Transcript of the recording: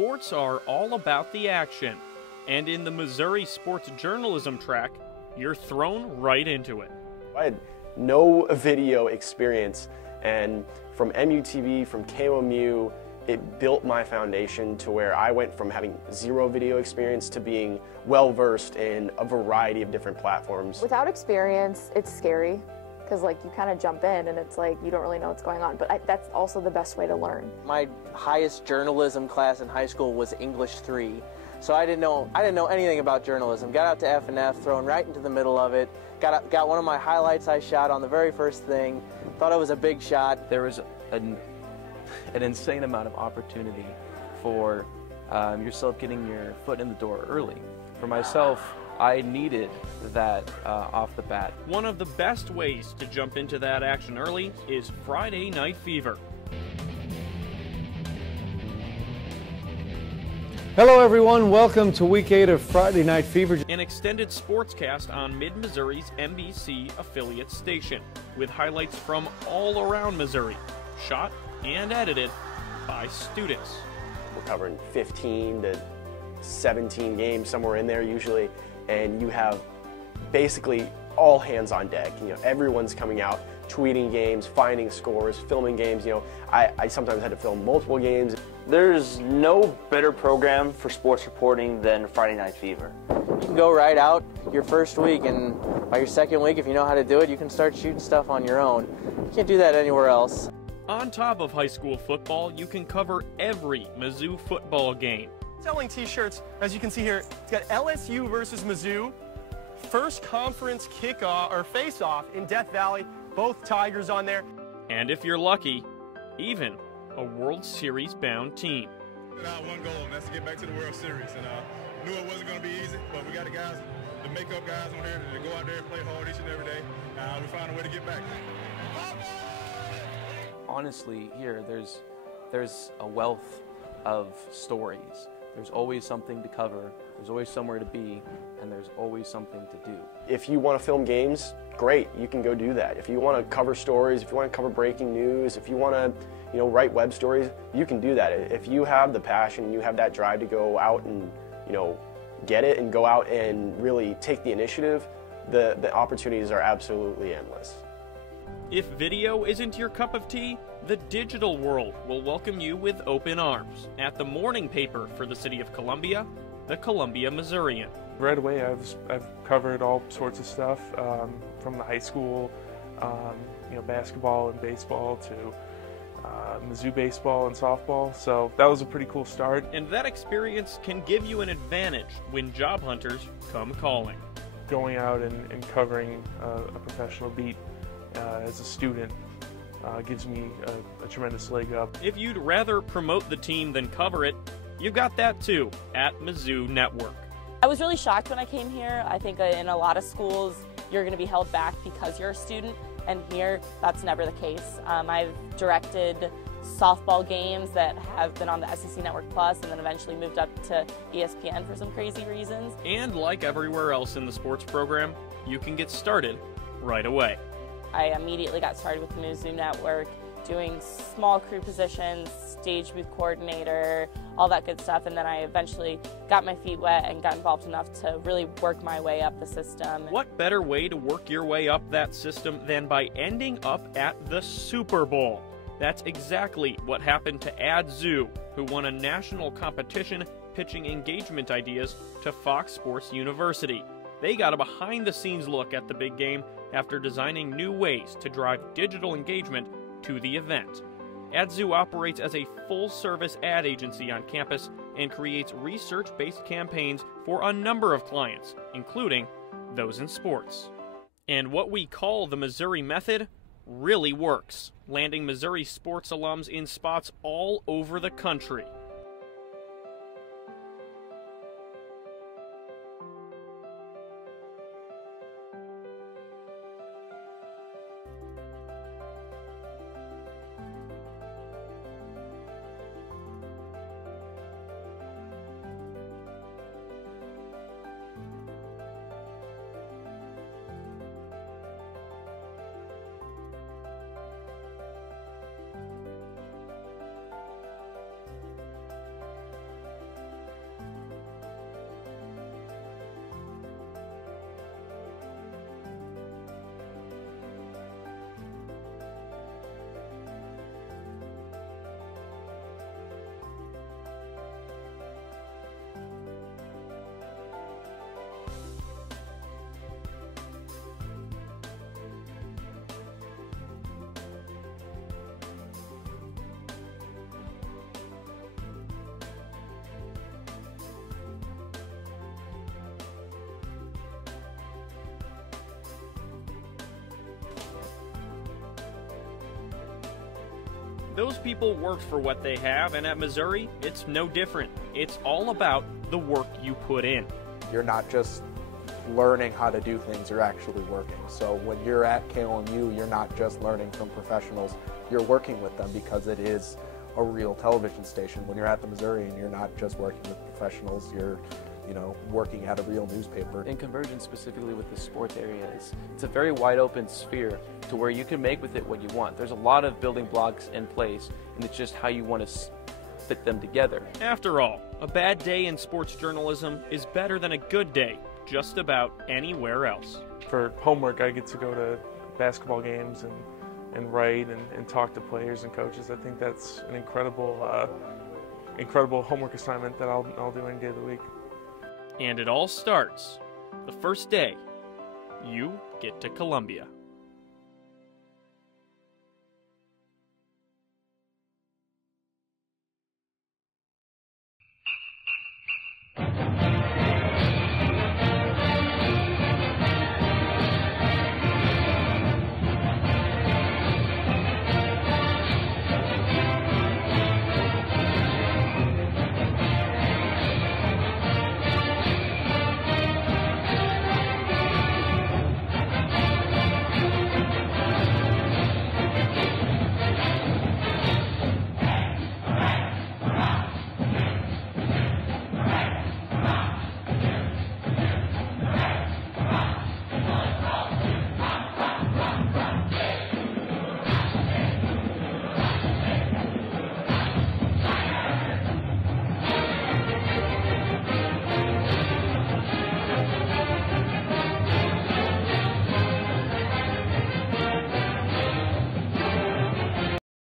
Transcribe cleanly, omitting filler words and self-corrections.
Sports are all about the action, and in the Missouri sports journalism track, you're thrown right into it. I had no video experience, and from MUTV, from KOMU, it built my foundation to where I went from having zero video experience to being well-versed in a variety of different platforms. Without experience, it's scary, because like you kind of jump in and it's like you don't really know what's going on, but that's also the best way to learn. My highest journalism class in high school was English 3, so I didn't know anything about journalism. Got out to F&F, thrown right into the middle of it, got one of my highlights I shot on the very first thing, thought it was a big shot. There was an insane amount of opportunity for yourself getting your foot in the door early. For myself, I needed that off the bat. One of the best ways to jump into that action early is Friday Night Fever. Hello everyone, welcome to week 8 of Friday Night Fever. An extended sportscast on Mid-Missouri's NBC affiliate station, with highlights from all around Missouri, shot and edited by students. We're covering 15 to 17 games, somewhere in there usually, and you have basically all hands on deck. You know, everyone's coming out, tweeting games, finding scores, filming games. You know, I sometimes had to film multiple games. There's no better program for sports reporting than Friday Night Fever. You can go right out your first week, and by your second week, if you know how to do it, you can start shooting stuff on your own. You can't do that anywhere else. On top of high school football, you can cover every Mizzou football game. Selling t-shirts, as you can see here, it's got LSU versus Mizzou, first conference kickoff or face-off in Death Valley, both Tigers on there. And if you're lucky, even a World Series bound team. One goal, and that's to get back to the World Series. And knew it wasn't going to be easy, but we got the guys, the makeup guys on here to go out there and play hard each and every day. We found a way to get back. Honestly, here there's a wealth of stories. There's always something to cover, there's always somewhere to be, and there's always something to do. If you want to film games, great, you can go do that. If you want to cover stories, if you want to cover breaking news, if you want to, write web stories, you can do that. If you have the passion, you have that drive to go out and, get it and go out and really take the initiative, the opportunities are absolutely endless. If video isn't your cup of tea, the digital world will welcome you with open arms at the morning paper for the city of Columbia, the Columbia Missourian. Right away, I've covered all sorts of stuff, from the high school, basketball and baseball to Mizzou baseball and softball, so that was a pretty cool start. And that experience can give you an advantage when job hunters come calling. Going out and covering a professional beat as a student gives me a tremendous leg up. If you'd rather promote the team than cover it, you've got that too at Mizzou Network. I was really shocked when I came here. I think in a lot of schools you're going to be held back because you're a student, and here that's never the case. I've directed softball games that have been on the SEC Network Plus and then eventually moved up to ESPN for some crazy reasons. And like everywhere else in the sports program, you can get started right away. I immediately got started with the Mizzou Network, doing small crew positions, stage booth coordinator, all that good stuff, and then I eventually got my feet wet and got involved enough to really work my way up the system. What better way to work your way up that system than by ending up at the Super Bowl? That's exactly what happened to Adzoo, who won a national competition pitching engagement ideas to Fox Sports University. They got a behind-the-scenes look at the big game after designing new ways to drive digital engagement to the event. Adzoo operates as a full-service ad agency on campus and creates research-based campaigns for a number of clients, including those in sports. And what we call the Missouri Method really works, landing Missouri sports alums in spots all over the country. Those people worked for what they have, and at Missouri, it's no different. It's all about the work you put in. You're not just learning how to do things, you're actually working. So when you're at KOMU, you're not just learning from professionals, you're working with them because it is a real television station. When you're at the Missourian, you're not just working with professionals, you're working at a real newspaper. In Convergence, specifically with the sports areas, it's a very wide open sphere to where you can make with it what you want. There's a lot of building blocks in place, and it's just how you want to fit them together. After all, a bad day in sports journalism is better than a good day just about anywhere else. For homework, I get to go to basketball games and write and talk to players and coaches. I think that's an incredible homework assignment that I'll do any day of the week. And it all starts the first day you get to Columbia.